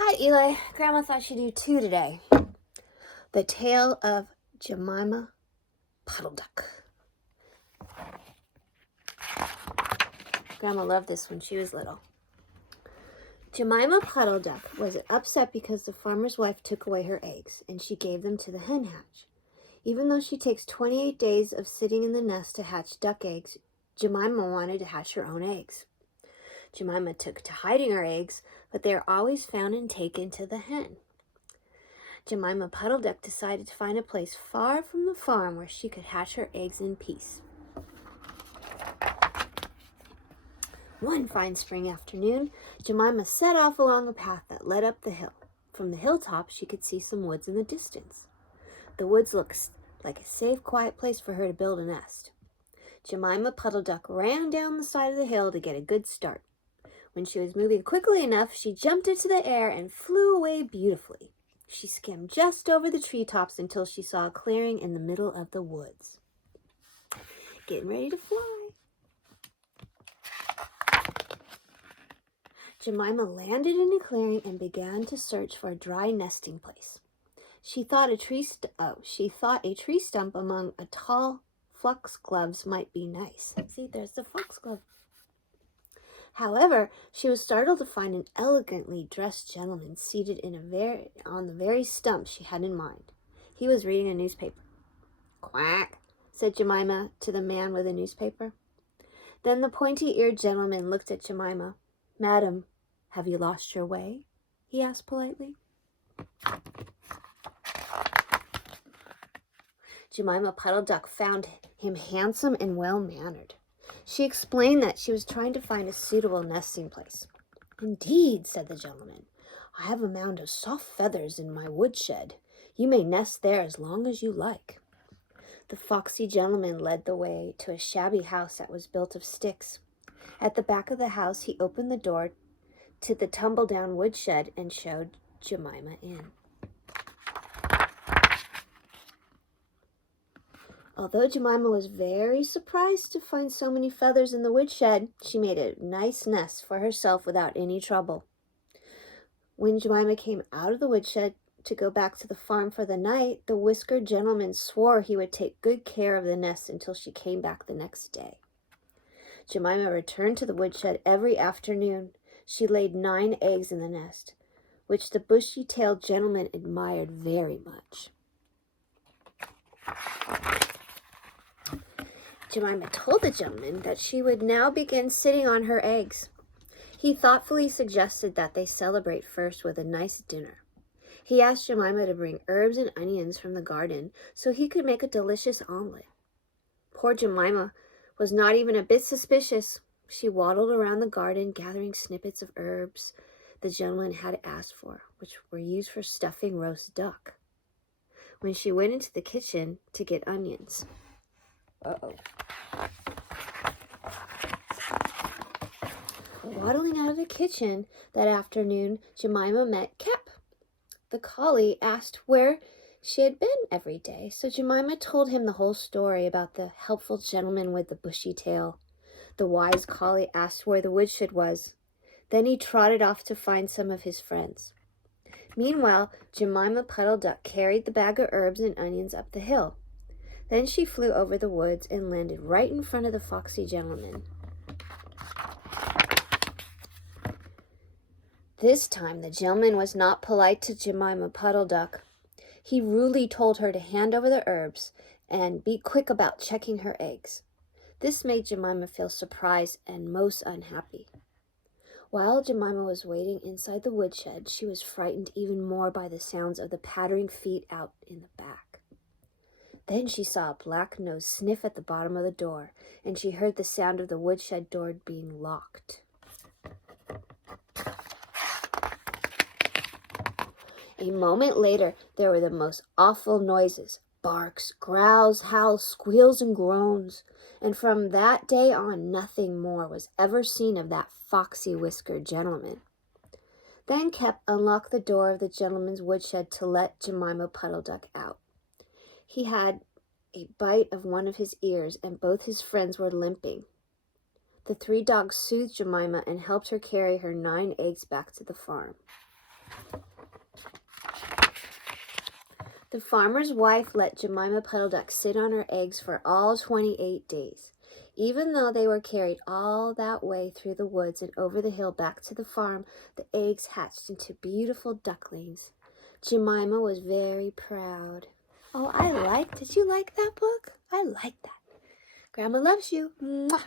Hi, Eli. Grandma thought she'd do two today. The Tale of Jemima Puddle Duck. Grandma loved this when she was little. Jemima Puddle Duck was upset because the farmer's wife took away her eggs, and she gave them to the hen hatch. Even though she takes 28 days of sitting in the nest to hatch duck eggs, Jemima wanted to hatch her own eggs. Jemima took to hiding her eggs, but they are always found and taken to the hen. Jemima Puddle Duck decided to find a place far from the farm where she could hatch her eggs in peace. One fine spring afternoon, Jemima set off along a path that led up the hill. From the hilltop, she could see some woods in the distance. The woods looked like a safe, quiet place for her to build a nest. Jemima Puddle Duck ran down the side of the hill to get a good start. When she was moving quickly enough, she jumped into the air and flew away beautifully. She skimmed just over the treetops until she saw a clearing in the middle of the woods. Getting ready to fly. Jemima landed in a clearing and began to search for a dry nesting place. She thought a tree stump among a tall foxgloves might be nice. See, there's the foxglove. However, she was startled to find an elegantly dressed gentleman seated on the very stump she had in mind. He was reading a newspaper. "Quack," said Jemima to the man with the newspaper. Then the pointy-eared gentleman looked at Jemima. "Madam, have you lost your way?" he asked politely. Jemima Puddle Duck found him handsome and well-mannered. She explained that she was trying to find a suitable nesting place. "Indeed," said the gentleman. "I have a mound of soft feathers in my woodshed. You may nest there as long as you like." The foxy gentleman led the way to a shabby house that was built of sticks. At the back of the house, he opened the door to the tumble-down woodshed and showed Jemima in. Although Jemima was very surprised to find so many feathers in the woodshed, she made a nice nest for herself without any trouble. When Jemima came out of the woodshed to go back to the farm for the night, the whiskered gentleman swore he would take good care of the nest until she came back the next day. Jemima returned to the woodshed every afternoon. She laid 9 eggs in the nest, which the bushy-tailed gentleman admired very much. Jemima told the gentleman that she would now begin sitting on her eggs. He thoughtfully suggested that they celebrate first with a nice dinner. He asked Jemima to bring herbs and onions from the garden so he could make a delicious omelet. Poor Jemima was not even a bit suspicious. She waddled around the garden gathering snippets of herbs the gentleman had asked for, which were used for stuffing roast duck. When she went into the kitchen to get onions, waddling out of the kitchen that afternoon, Jemima met Kep. The collie asked where she had been every day, so Jemima told him the whole story about the helpful gentleman with the bushy tail. The wise collie asked where the woodshed was. Then he trotted off to find some of his friends. Meanwhile, Jemima Puddle Duck carried the bag of herbs and onions up the hill. Then she flew over the woods and landed right in front of the foxy gentleman. This time the gentleman was not polite to Jemima Puddle Duck. He rudely told her to hand over the herbs and be quick about checking her eggs. This made Jemima feel surprised and most unhappy. While Jemima was waiting inside the woodshed, she was frightened even more by the sounds of the pattering feet out in the back. Then she saw a black nose sniff at the bottom of the door, and she heard the sound of the woodshed door being locked. A moment later, there were the most awful noises: barks, growls, howls, squeals, and groans. And from that day on, nothing more was ever seen of that foxy whiskered gentleman. Then Kep unlocked the door of the gentleman's woodshed to let Jemima Puddle Duck out. He had a bite of one of his ears, and both his friends were limping. The 3 dogs soothed Jemima and helped her carry her 9 eggs back to the farm. The farmer's wife let Jemima Puddle Duck sit on her eggs for all 28 days. Even though they were carried all that way through the woods and over the hill back to the farm, the eggs hatched into beautiful ducklings. Jemima was very proud. Oh, did you like that book? I like that. Grandma loves you. Mwah.